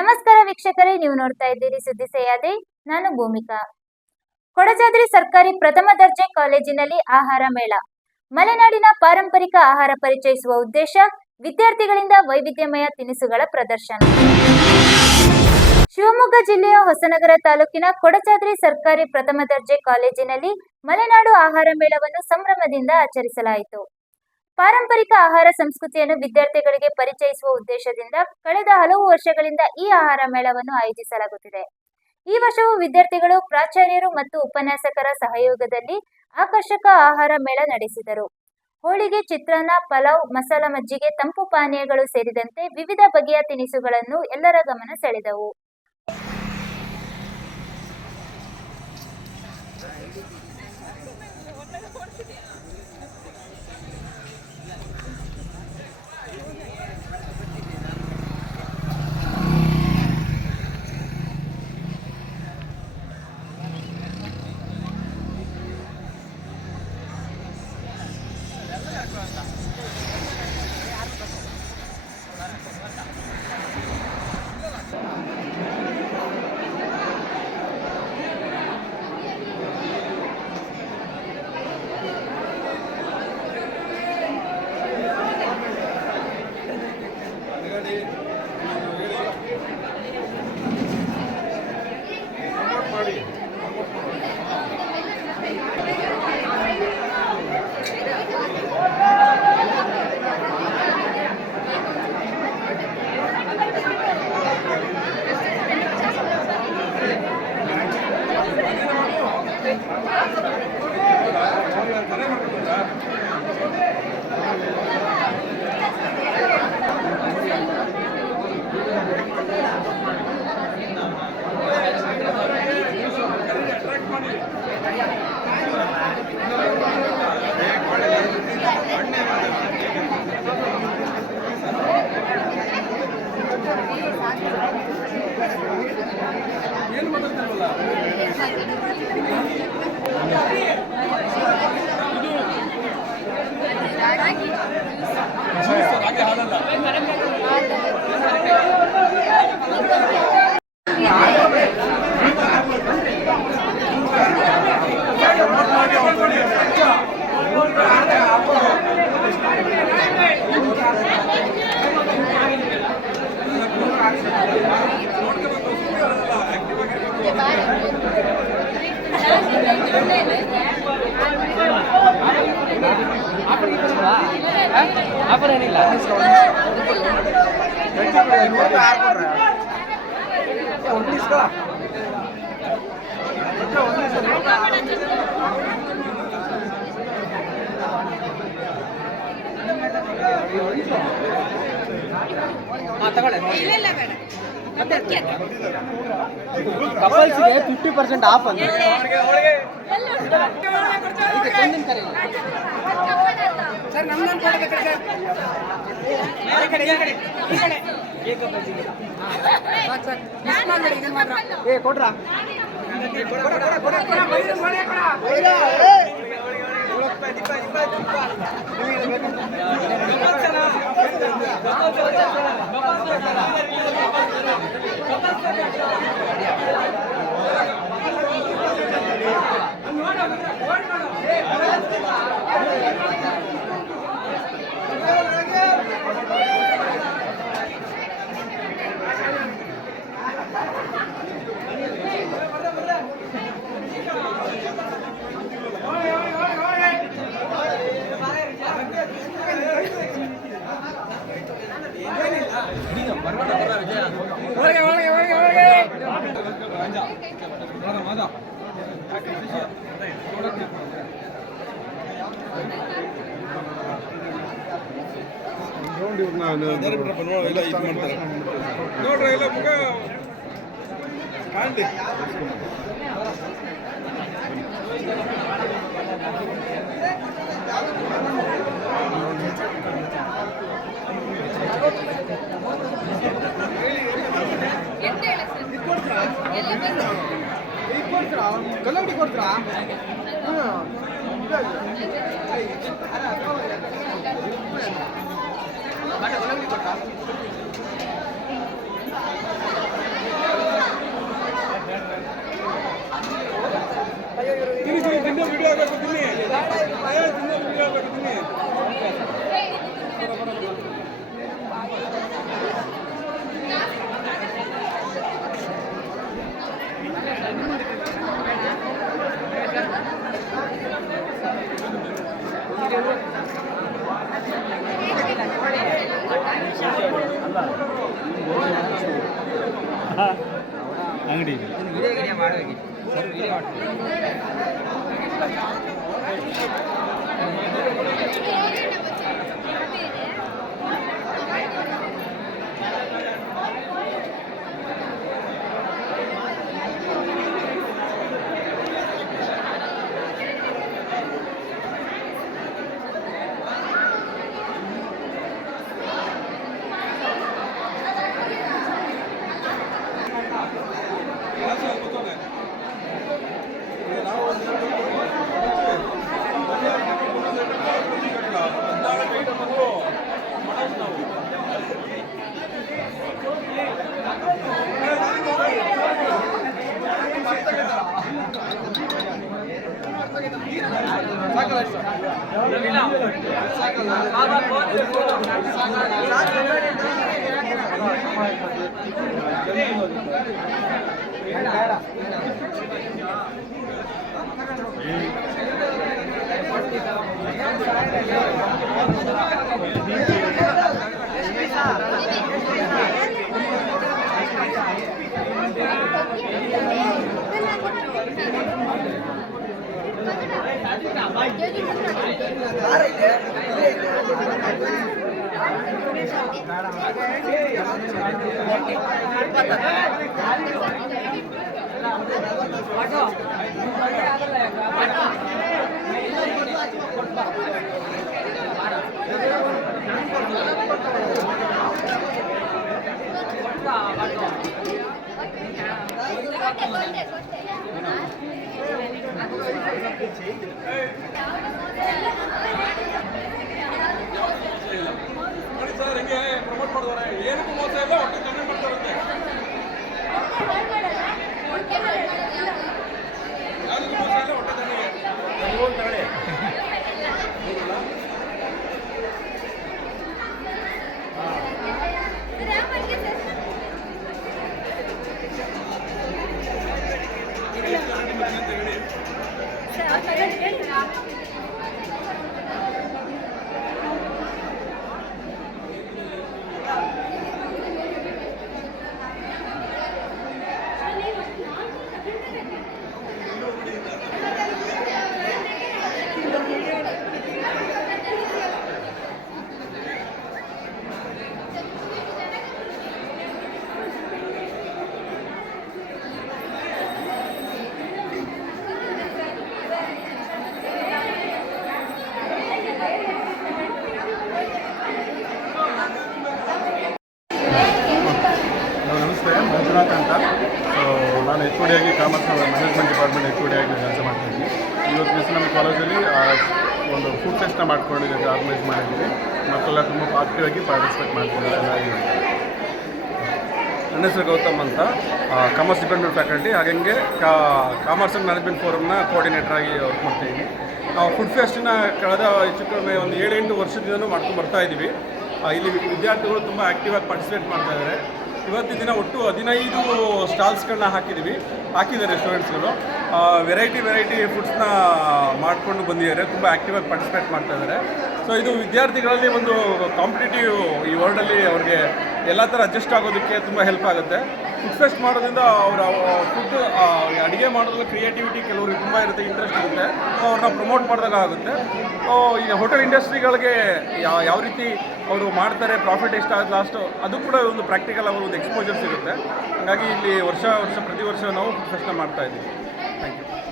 ನಮಸ್ಕಾರ ವೀಕ್ಷಕರೇ, ನೀವು ನೋಡ್ತಾ ಇದ್ದೀರಿ ಸುದ್ದಿ ಸೇಯಾದೆ. ನಾನು ಭೂಮಿಕಾ. ಕೊಡಚಾದ್ರಿ ಸರ್ಕಾರಿ ಪ್ರಥಮ ದರ್ಜೆ ಕಾಲೇಜಿನಲ್ಲಿ ಆಹಾರ ಮೇಳ. ಮಲೆನಾಡಿನ ಪಾರಂಪರಿಕ ಆಹಾರ ಪರಿಚಯಿಸುವ ಉದ್ದೇಶ, ವಿದ್ಯಾರ್ಥಿಗಳಿಂದ ವೈವಿಧ್ಯಮಯ ತಿನಿಸುಗಳ ಪ್ರದರ್ಶನ. ಶಿವಮೊಗ್ಗ ಜಿಲ್ಲೆಯ ಹೊಸನಗರ ತಾಲೂಕಿನ ಕೊಡಚಾದ್ರಿ ಸರ್ಕಾರಿ ಪ್ರಥಮ ದರ್ಜೆ ಕಾಲೇಜಿನಲ್ಲಿ ಮಲೆನಾಡು ಆಹಾರ ಮೇಳವನ್ನು ಸಂಭ್ರಮದಿಂದ ಆಚರಿಸಲಾಯಿತು. ಪಾರಂಪರಿಕ ಆಹಾರ ಸಂಸ್ಕೃತಿಯನ್ನು ವಿದ್ಯಾರ್ಥಿಗಳಿಗೆ ಪರಿಚಯಿಸುವ ಉದ್ದೇಶದಿಂದ ಕಳೆದ ಹಲವು ವರ್ಷಗಳಿಂದ ಈ ಆಹಾರ ಮೇಳವನ್ನು ಆಯೋಜಿಸಲಾಗುತ್ತಿದೆ. ಈ ವರ್ಷವೂ ವಿದ್ಯಾರ್ಥಿಗಳು, ಪ್ರಾಚಾರ್ಯರು ಮತ್ತು ಉಪನ್ಯಾಸಕರ ಸಹಯೋಗದಲ್ಲಿ ಆಕರ್ಷಕ ಆಹಾರ ಮೇಳ ನಡೆಸಿದರು. ಹೋಳಿಗೆ, ಚಿತ್ರಾನ್ನ, ಪಲಾವ್, ಮಸಾಲ ಮಜ್ಜಿಗೆ, ತಂಪು ಪಾನೀಯಗಳು ಸೇರಿದಂತೆ ವಿವಿಧ ಬಗೆಯ ತಿನಿಸುಗಳನ್ನು ಎಲ್ಲರ ಗಮನ ಸೆಳೆದವು. ಕಪಲ್ಸ್ಗೆ 50% ಆಫ್ ಅಂತ ಕೊಡ್ರಾ ನೋಡ್ರಿ ಎಲ್ಲ ಮುಖ ಕಾಣ್ಲಿ. ಕಲ್ಲಂಗಡಿ ಕೊಡ್ತೀರಾ? ಕಲ್ಲಂಗಡಿ ಕೊಡ್ತಾ ಅಂಗಡಿ ನೋಡಿ ಸರ್ ಹಿಂಗೆ ಪ್ರಮೋಟ್ ಮಾಡಿದವ್ರೆ ಏನಕ್ಕೂ ಮೋಸ ಇಲ್ಲ ಒಟ್ಟು ಕಮ್ಮಿ ಮಾಡ್ತಾರಂತೆ ಯಾರಿಗೂ ಮೋಸ ಇಲ್ಲ ಒಟ್ಟು ಕಮ್ಮಿಗೆ ನಮಸ್ತೆ ಮಂಜುನಾಥ್ ಅಂತ. ಸೊ ನಾನು ಎಚ್ ಆಗಿ ಕಾಮರ್ಸ್ ಮ್ಯಾನೇಜ್ಮೆಂಟ್ ಡಿಪಾರ್ಟ್ಮೆಂಟ್ ಎಚ್ ಆಗಿ ಕೆಲಸ ಮಾಡ್ತಾಯಿದ್ದೀನಿ. ಇವತ್ತು ದಿವಸ ನಮ್ಮ ಕಾಲೇಜಲ್ಲಿ ಒಂದು ಫುಡ್ ಫೆಸ್ಟ್ನ ಮಾಡ್ಕೊಂಡಿದ್ದೀವಿ, ಆರ್ಗನೈಸ್ ಮಾಡಿದ್ದೀವಿ. ಮಕ್ಕಳೆಲ್ಲ ತುಂಬ ಆಕ್ಟಿವ್ ಆಗಿ ಪಾರ್ಟಿಸಿಪೇಟ್ ಮಾಡ್ತಿದ್ದಾರೆ ಎಲ್ಲ. ನನ್ನ ಹೆಸರು ಗೌತಮ್ ಅಂತ, ಕಾಮರ್ಸ್ ಡಿಪಾರ್ಟ್ಮೆಂಟ್ ಫ್ಯಾಕಲ್ಟಿ. ಹಾಗೆ ಕಾಮರ್ಸ್ ಆ್ಯಂಡ್ ಮ್ಯಾನೇಜ್ಮೆಂಟ್ ಫೋರಮ್ನ ಕೋಆರ್ಡಿನೇಟರ್ ಆಗಿ ವರ್ಕ್ ಮಾಡ್ತಾಯಿದ್ದೀನಿ. ಫುಡ್ ಫೆಸ್ಟ್ನ ಕಳೆದ ಹೆಚ್ಚು ಕಡಿಮೆ ಒಂದು 7-8 ವರ್ಷದಿಂದಲೂ ಮಾಡ್ಕೊಂಡು ಬರ್ತಾ ಇದ್ದೀವಿ. ಇಲ್ಲಿ ವಿದ್ಯಾರ್ಥಿಗಳು ತುಂಬ ಆ್ಯಕ್ಟಿವ್ ಆಗಿ ಪಾರ್ಟಿಸಿಪೇಟ್ ಮಾಡ್ತಾ ಇದ್ದಾರೆ. ಇವತ್ತಿನ ದಿನ ಒಟ್ಟು 15 ಸ್ಟಾಲ್ಸ್ಗಳನ್ನ ಹಾಕಿದ್ದಾರೆ ಸ್ಟೂಡೆಂಟ್ಸ್ಗಳು. ವೆರೈಟಿ ಫುಡ್ಸ್ನ ಮಾಡಿಕೊಂಡು ಬಂದಿದ್ದಾರೆ, ತುಂಬ ಆ್ಯಕ್ಟಿವ್ ಆಗಿ ಪಾರ್ಟಿಸಿಪೇಟ್ ಮಾಡ್ತಾ ಇದ್ದಾರೆ. ಸೊ ಇದು ವಿದ್ಯಾರ್ಥಿಗಳಲ್ಲಿ ಒಂದು ಕಾಂಪಿಟೇಟಿವ್ ಈ ವರ್ಲ್ಡಲ್ಲಿ ಅವ್ರಿಗೆ ಎಲ್ಲ ಥರ ಅಡ್ಜಸ್ಟ್ ಆಗೋದಕ್ಕೆ ತುಂಬ ಹೆಲ್ಪ್ ಆಗುತ್ತೆ. ಫುಡ್ ಫೆಸ್ಟ್ ಮಾಡೋದ್ರಿಂದ ಅವರ ಫುಡ್ ಅಡುಗೆ ಮಾಡೋದ್ರಲ್ಲಿ ಕ್ರಿಯೇಟಿವಿಟಿ ಕೆಲವ್ರಿಗೆ ತುಂಬ ಇರುತ್ತೆ, ಇಂಟ್ರೆಸ್ಟ್ ಇರುತ್ತೆ. ಸೊ ಅವ್ರನ್ನ ಪ್ರಮೋಟ್ ಮಾಡಿದಾಗ ಆಗುತ್ತೆ. ಸೊ ಈಗ ಹೋಟೆಲ್ ಇಂಡಸ್ಟ್ರಿಗಳಿಗೆ ಯಾವ ರೀತಿ ಅವರು ಮಾಡ್ತಾರೆ, ಪ್ರಾಫಿಟ್ ಎಷ್ಟಾಗುತ್ತೆ ಲಾಸ್ಟು, ಅದು ಕೂಡ ಒಂದು ಪ್ರಾಕ್ಟಿಕಲ್ ಆಗಿ ಒಂದು ಎಕ್ಸ್ಪೋಜರ್ ಸಿಗುತ್ತೆ. ಹಾಗಾಗಿ ಇಲ್ಲಿ ವರ್ಷ ಪ್ರತಿ ವರ್ಷ ನಾವು ಫುಡ್ ಫೆಸ್ಟ್ನ ಮಾಡ್ತಾಯಿದ್ದೀವಿ. Thank you.